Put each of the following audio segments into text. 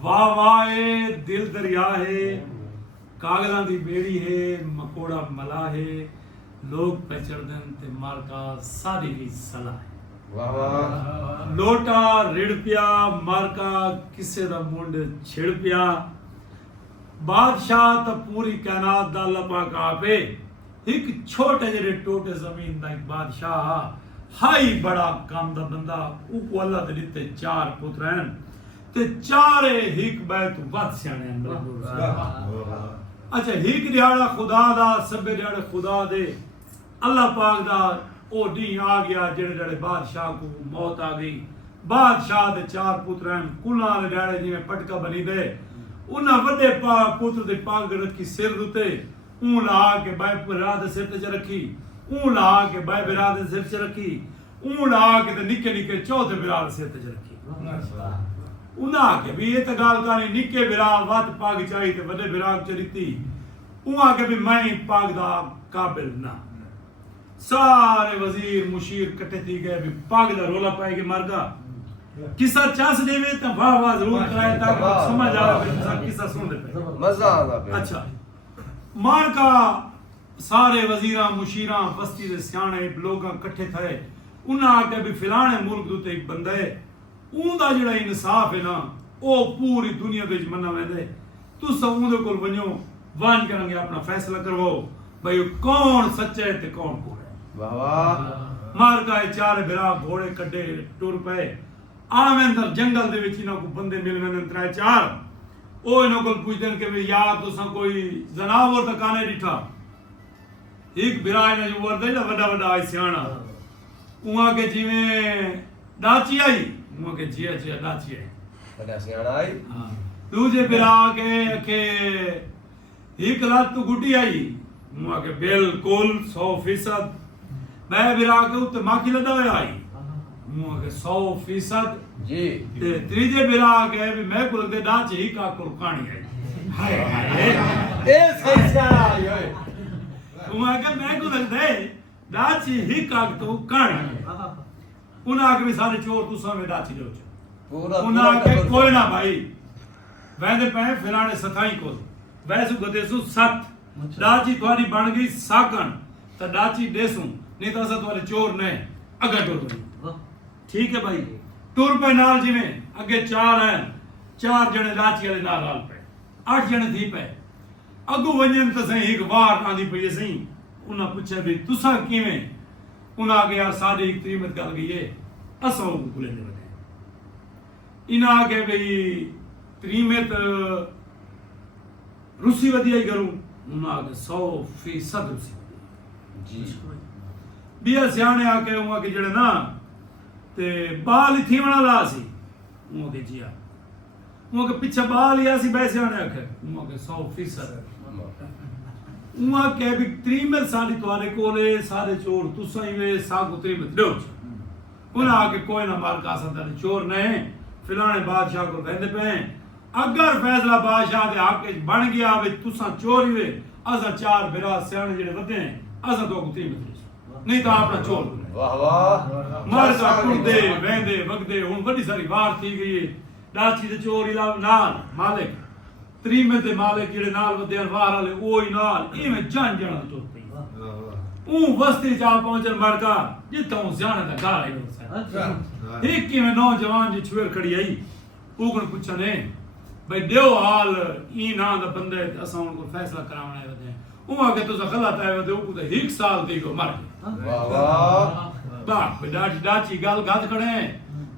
वाह वाह दिल दरिया है कागज़ां दी बेड़ी है मकोड़ा मला है लोग पे चढ़दन ते मालका सारी ही सलाह है वाह वाह लोटा रिड़ पिया मालका किसे दा मुंड छिड़ पिया बादशाह तो पूरी कायनात दा अल्लाह पाक आपे एक छोटे जेह्ड़े टोटे जमीन दा एक बादशाह हाई बड़ा काम दा बंदा उको अल्लाह दे दित्ते 4 पुत्र हैं ते चारे हिक बैत वध स्याणे हैं अच्छा हिक दिहाड़ा खुदा दा सबे दिहाड़े खुदा दे अल्लाह पाक दा ओ डी आ गया जेड़े जेड़े बादशाह को मौत आ गई बादशाह दे 4 पुत्र हैं कुला दे दिहाड़े जिवें पटका बनी दे उन्हां वड्डे पुत्र दे पग रखी सिर उत्ते ऊं ला के बाय बिरा दे सिर ते रखी ऊं ला के बाय बिरा दे सिर ते रखी ऊं ला के ते निक्के निक्के चौथे बिरा दे सिर ते रखी उन्हां के भी ये तो गाल कहानी निक्के बिरा वध पग चाहिए ते वड्डे बिरा च दित्ती उहां के भी मैं पग दा काबिल ना सारे वजीर मुशीर कट्ठे थी गए भी पग दा रोला पाए के मर गा किसा चस देवे तो वाह वाह जरूर कराए ताकि समझ आवे किसा सुन दे मजा आंदा पे अच्छा मार का सारे वजीरा मुशीरा बस्ती दे सियाणे लोग कट्ठे थे उन्हां आके भी फिलाने मुल्क दे एक बंदा है उनका जिहड़ा इंसाफ है ना वो पूरी दुनिया दे मन्ना वेंदे तुस उहदे कोल वणो वान करांगे अपना फैसला करवाओ भाई कौन सच्चा है ते कौन कूड़ा है वाह वाह मार का चार बिरा घोड़े कड्डे टुर पे आवें अंदर जंगल दे विच इन्हां को बंदे मिल वेंदे 3-4 ओ इन्हां कोल पुछदन कि भी यार तुसां कोई जनावर त काने डिठा एक बिरा इन्हां जो वरदे ना वड्डा वड्डा आई सियाणा उहां के जिवें डाची आई उहां के जिया जिया डाची आई बड़ा सियाणा आई हां दूजे बिरा के एक लात तो गुड्डी आई उहां के बिल्कुल 100% मैं बिरा के उत्ते माखी लदा होया आई उहां के 100% जी ते त्रीजे बिरा के भी मैं को लगदे डाची ही का को कहानी आई हाय हाय ए सियाणा आई ओए उहां के मैं को लगदे डाची ही का तो कहानी उन्हां के भी सारे चोर तुसां में डाची दो पूरा उन्हां के कोई ना भाई वैदे पे फिलाने सथाई को वैसु गदेसु 7 डाची तुम्हारी बन गई साकन तो डाची देसू नहीं तो असा तुम्हारे चोर ने अगे टुर गई ठीक है भाई टुर पे नाल जिवें अगे 4 हैं 4 जने डाची वाले नाल हाल पे 8 जने थी पे अगू वंजन तो सही एक वार आंदी पई सही उन्हां पूछे भी तुसा किवें उन्हां के यार साडी एक कीमत गल गई है असो बुले ने बने इना के भाई त्रीमत रूसी वधिया ही करूं उन्हां के 100% रूसी जी बिया सियाने आके उहां के जड़े ना ते बाल ही थीवणा ला सी उहां के जिया उहां के पीछे बाल ही आसी बैसे आने आके उहां के 100% उहां के भी त्रीमत साडी तुम्हारे कोले सारे चोर तुसा ही वे सागु त्रीमत दो उन्हां आके कोई ना मार का संदा चोर ने फिलाने बादशाह को कहंदे पे अगर फैसला बादशाह दे हक विच बन गया वे तुसा चोर ही वे असा 4 बिरा सियाने जेड़े वधे हैं असा तो त्रीमत नहीं तो अपना चोर वाह वाह मार का टुरदे वेंदे वगदे हुन बड़ी सारी वार थी गई है डाची दे चोर इलाव नाल मालिक त्रीमत दे मालिक जेड़े नाल वधे वार वाले ओही नाल इवें जान जाना टुर पई ऊ बस्ती जा पहुंचन मरका जितों सियाने दा घर आई अच्छा एक किवें नौजवान जी छुएर खड़ी आई ओगन पुछने भाई देओ हाल ई ना दा बंदे असा उनको फैसला करावना है वदे उहा के तुसा गलत आए वदे उको तो 1 साल थी को मर गए वाह वाह बाप डाची गल गद कणे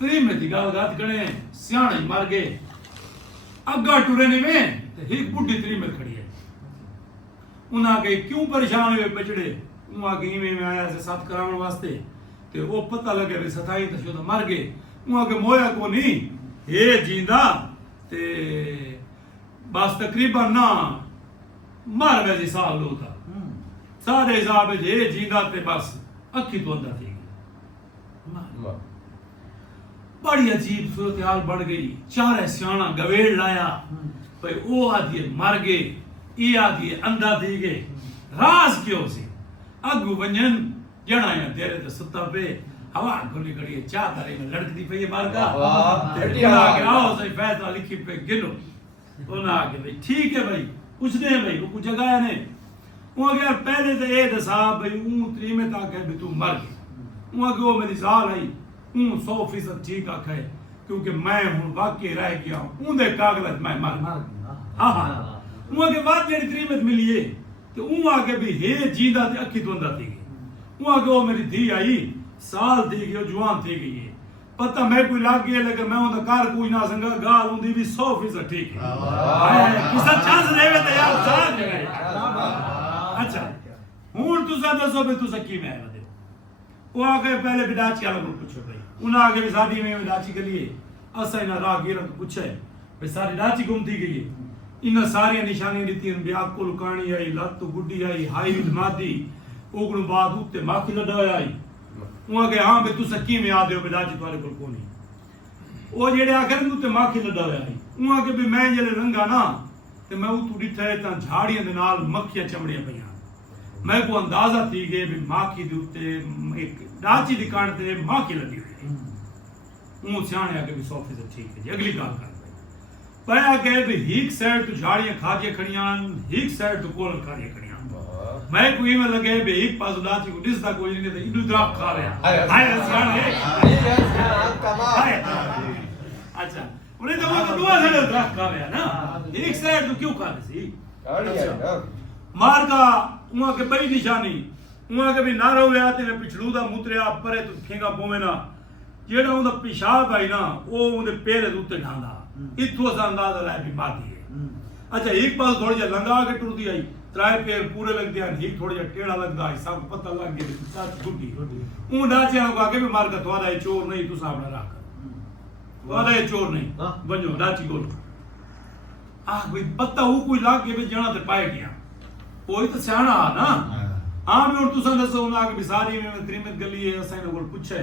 त्रीमत दी गल गद कणे सियाणे मर गए अग्गा टुरे नहीं में ते एक बुढ़ी त्रीमत खड़ी है उन्हां के क्यों परेशान हुए पिछड़े उहां के इवें में आया से साथ करावन वास्ते ते वो पता लगे भी सताई तो शुद्ध मर गए उहां के मोया को नहीं ये जींदा ते बस तकरीबन ना मर वैसी साल लो था सारे हिसाब जे जींदा ते बस अखी तो अंदर थी बड़ी अजीब सूरत हाल बढ़ गई चारे सियाणा गवेड़ लाया भाई वो आदि मर गए ये आदि अंधा थी गए राज क्यों सी अगू वंजन जणा या तेरे ते सुता पे हवा खुली खड़ी है चाह तारे में लड़कती पई है मारका वाह, ते बढ़िया। उन्हें आके आओ सही फैसला लिखी पे गिनो उन्हें आके भाई ठीक है भाई पूछते हैं भाई वो कुछ जगह है नहीं वो आगे यार पहले तो ये दसा भाई त्री में ताके भी तू मर गया वो आगे वो मेरी जाल आई 100% ठीक आखे क्योंकि मैं हूँ वाकई रह गया हूँ उनके कागज मैं मर गया हाँ हाँ वो आगे बात जेडी त्रीमत मिली है तो वो आगे भी हे जींदा ते अखी धुंदा थी गई वो आगे वो मेरी धी आई साल थी गई जवान थी गई है पता मैं कोई लाग गया लेकिन मैं उनका कार कोई ना संगा गाल उनदी भी 100% ठीक है किसा चांस देवे तो यार साथ है अच्छा हुन तुसा दसो भी तुसा की मैं बदे वो आगे पहले बिदाची वाला को पूछो भाई उन आगे भी शादी में बिदाची के लिए असा इना रागीर को पूछे भाई सारी दाची गुम थी गई है इन सारी निशानी दी ब्याकुल कहानी आई लत गुड्डी आई हाई मादी ओगणु बाद उत्ते माखी लडाया आई वो आगे हां भाई तुसा की में याद हो बिदाची तुम्हारे को कोनी वो जेड़े आखिर उत्ते माखी लडाया आई वो आगे भी मैं जेले रंगा ना ते मैं उतू डिठे ता झाड़ियां दे नाल मक्खियां चमड़ियां पईयां मैं को अंदाजा थी गए भी माखी दे उत्ते एक दाची दी कांड ते माखी लगी हुई वो सियाणे आके भी 100% ठीक है जी अगली गल कर पाया के भी हीक साइड तो झाड़ियां खादियां खड़ियां हीक साइड तो कोल खादियां खड़ियां मैं कोई में लगे भी एक पास दाची को दिसदा कोई नहीं ते इदु द्राक खा रहा हाय सियाणे कमाल अच्छा उन्हें तो वो दुआ से द्राक खा रहा ना एक साइड तो क्यों खा रही बढ़िया मार का उहाँ के बड़ी निशानी उहाँ के भी नारो हुआ ते पिछलू दा मुतरिया परे तो फेंगा पोवे ना जेड़ा उनदा पेशाब आई ना वो उनदे पैर दे उत्ते ढांदा इथों अस अंदाजा ला भी मारदी है अच्छा एक पास थोड़ी जा लंगा के टुरदी आई त्राय पैर पूरे लग दिया एक थोड़ा जा टेढ़ा लगदा है सब पता लग गया साथ गुड्डी ऊ डाचे को आगे भी मार का तोदा चोर नहीं तू सामने रख तोदा चोर नहीं बनो डाची गोल आ कोई पता वो कोई लाग के भी जना ते पाए गया कोई तो सियाना ना हां मैं और तुसा दसो ना कि सारी में त्रिमत गली है असा इन को पूछे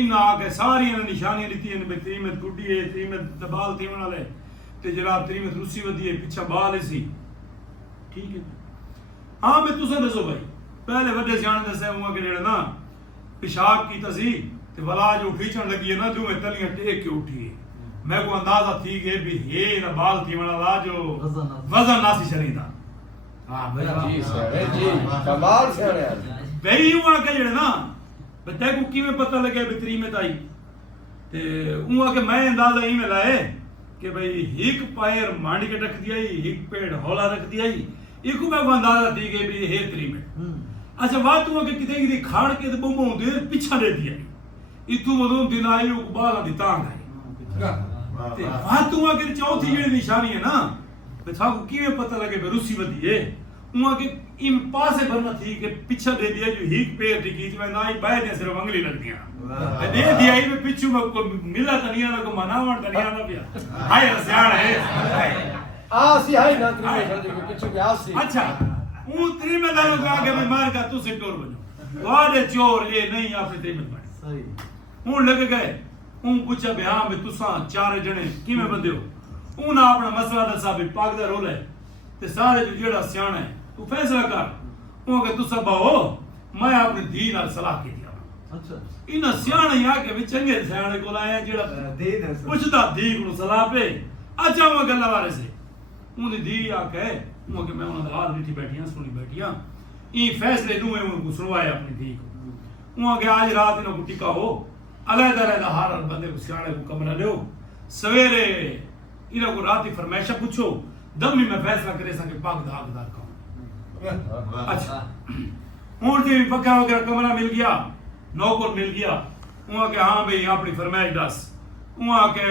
इन आके सारी निशानियां दी इन में त्रिमत गुड्डी है त्रिमत दबाल थी वाले ते जनाब त्रिमत रूसी वदी है पीछे बाल सी ठीक है हां मैं तुसा दसो भाई पहले बड़े सियाने दसे हुआ के जेड़ा ना पेशाब की तसी ते वला जो खींचन लगी है ना जो में तलियां टेक के उठी है मैं को अंदाजा थी गए भी हे ना बाल थी वाला जो वजन नासी शरीदा हां भाई जी कमाल से भाई हुआ के जेड़ा ना बता को किवें पता लगे बितरी में ताई ते हुआ के मैं अंदाजा ही में लाए कि भाई एक पैर मांड के रख दिया एक पेड़ हौला रख दिया इको मैं को अंदाजा थी गए भी हे तरी में अच्छा बात हुआ के किते किते खाड़ के ते बम्बो दे पीछा दे दिया इतु मदों दिन आई को बाला दी तांग आई ते बात हुआ के चौथी जेड़ी निशानी है ना ते था को किवें पता लगे बे रूसी वदी है उहा के इन पासे भरना थी के पीछा दे दिया जो हीक पैर थी खींच में नाई बाय दे सिर्फ अंगली लग दिया दे दिया ही में पिछु में को मिला तनिया ना को मनावण तनिया ना पिया हाय सियाण है आसी हाय ना त्रिमेश जी के पीछे के आसी अच्छा ऊ त्रिमेश दानो का आगे में मार का तू से टोर बनो वाडे चोर ये नहीं आपने त्रिमेश बने सही हूं लग गए हूं पूछा बे हां में तुसा चार जने किवें बंदे हो ऊ ना अपना मसला दसा भी पागदा रोले ते सारे जो जेड़ा सियाण है तू फैसला कर वो के तू सब हो मैं अपनी धी नाल सलाह की दिया अच्छा इन सियाणे या के भी चंगे सियाणे को लाया जेड़ा दी दे पुछदा धी को सलाह पे अच्छा वो गल्ला वाले से उन धी आके वो के मैं उन हाल बैठी बैठियां सुनी बैठियां ई फैसले दूए उनको सुनवाया अपनी धी को वो के आज रात इनको टिका हो अलग-अलग हर बंदे को सियाणे को कमरा दो सवेरे इनको को रात की फरमाइश पूछो दम में फैसला करे सके पाक दा हकदार कौन अच्छा हुन जी पक्का वगैरह कमरा मिल गया नौकर मिल गया वहां के हां भाई अपनी फरमाइश दस वहां के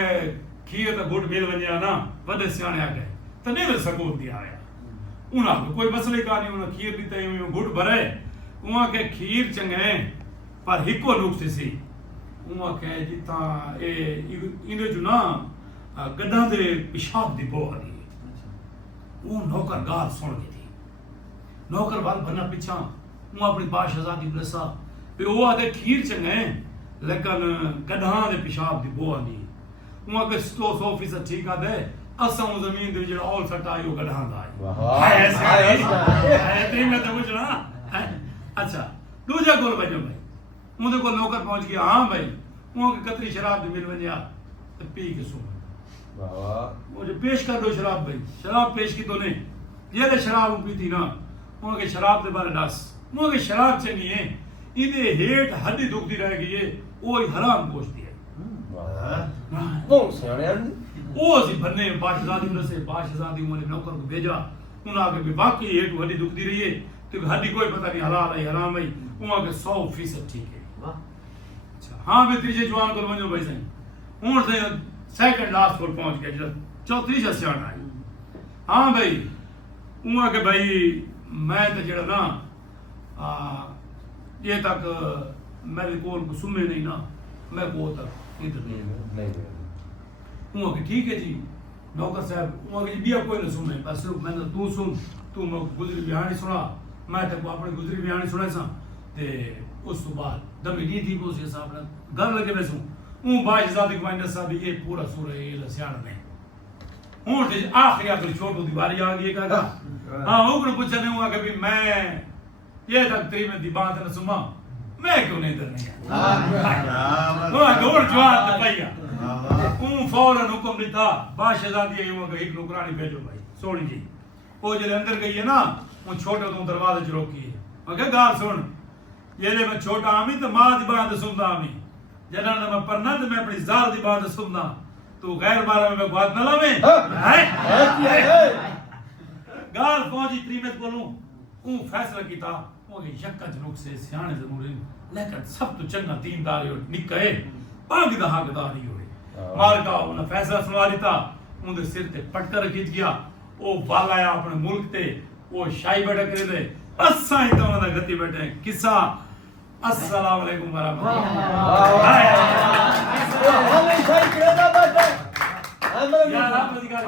खीर दा गुट मिल वन्या ना बड़े सियाणे आ गए तने वे सकून दिया आया उना कोई मसले का नहीं उना खीर दी तई गुट भरे वहां के खीर चंगे पर हिको नुक्स सी वहां के जिता ए इने जो ना गड्ढा दे पेशाब दी बो आ वो नौकर गाल सुन गई थी नौकर वाल बना पीछा वो अपनी बात शहजादी को दसा पे वो आते खीर चंगे लेकिन गड्ढा दे पेशाब दी बो आंदी वो के 100% ठीक आदे असा जमीन दे जेड़ा ऑल सट आयो गड्ढा दा है ऐसे है ते में तो कुछ ना अच्छा दूजा गोल बजो भाई उनके को नौकर पहुंच गया हाँ भाई उनके कतरी शराब दी मिल वनिया तो पी के सो वाह मुझे पेश कर दो शराब भाई शराब पेश की तो ने ये शराब पी थी ना उनके शराब के बारे दस उनके शराब चंगी है इधे हेठ हड्डी दुखती रह गई है वो ही हराम गोश्त है वाह वो सियाने हैं वो सी भन्ने बादशाहजादी ने से बादशाहजादी उन्होंने नौकर को भेजा उन्हें आगे भी बाकी हेठ हड्डी दुखती रही है तो हड्डी कोई पता नहीं हलाल है हराम है उनके 100% ठीक है अच्छा हाँ भी तीसरे जवान को वनो भाई साईं हूं से सेकंड लास्ट पर पहुंच गया जब चौथी सियाण आई हाँ भाई उहाँ के भाई मैं तो जड़ा ना ये तक मेरे को सुमे नहीं ना मैं वो तक इधर नहीं उहाँ के ठीक है जी नौकर साहब उहाँ के बिया कोई ना सुने बस मैंने तू सुन तू मैं गुजरी बिहानी सुना मैं तक अपनी गुजरी बिहानी सुना सा ते उस तो बाद दमी दी थी उस हिसाब ने घर लगे वैसू बादशाहजादी को मैंने साहब ये पूरा सूरह ये लसियाण में हूं ते आखिरी आखिरी छोटू दीवारी आ गई काका हां ओकने पूछा नहीं हुआ कभी मैं ये तक तेरी में दी बात न सुना मैं क्यों नहीं इधर नहीं वो दौड़ जवाब दे भैया फौरन हुक्म दिता बादशाहजादी ये एक नौकरानी भेजो भाई सोनी जी वो जब अंदर गई है ना वो छोटे तो दरवाजे च रोकी है मैं कहा गाल सुन ये मैं छोटा आमी तो मां दी बात सुनदा आमी जना मैं पढ़ना तो मैं अपनी जाल दी बात सुनना तू गैर बारे में मैं बात न लावे है गाल फौजी त्रिमत बोलूं फैसला कीता वो यक्का जनोक से सियाने जरूर लेकिन सब तो चंगा दीनदार हो निकए पाग दा हकदार ही होए मार का उन्हें फैसला सुना दिता उनके सिर ते पटकर खिंच गया वो वाल आया अपने मुल्क ते वो शाही बैठा करे दे असा ही तो उन्हें गति बैठे किस्सा अस्सलाम वालेकुम वरहमतुल्लाह हमेशा ही कहता बैठे यार आप अधिकारी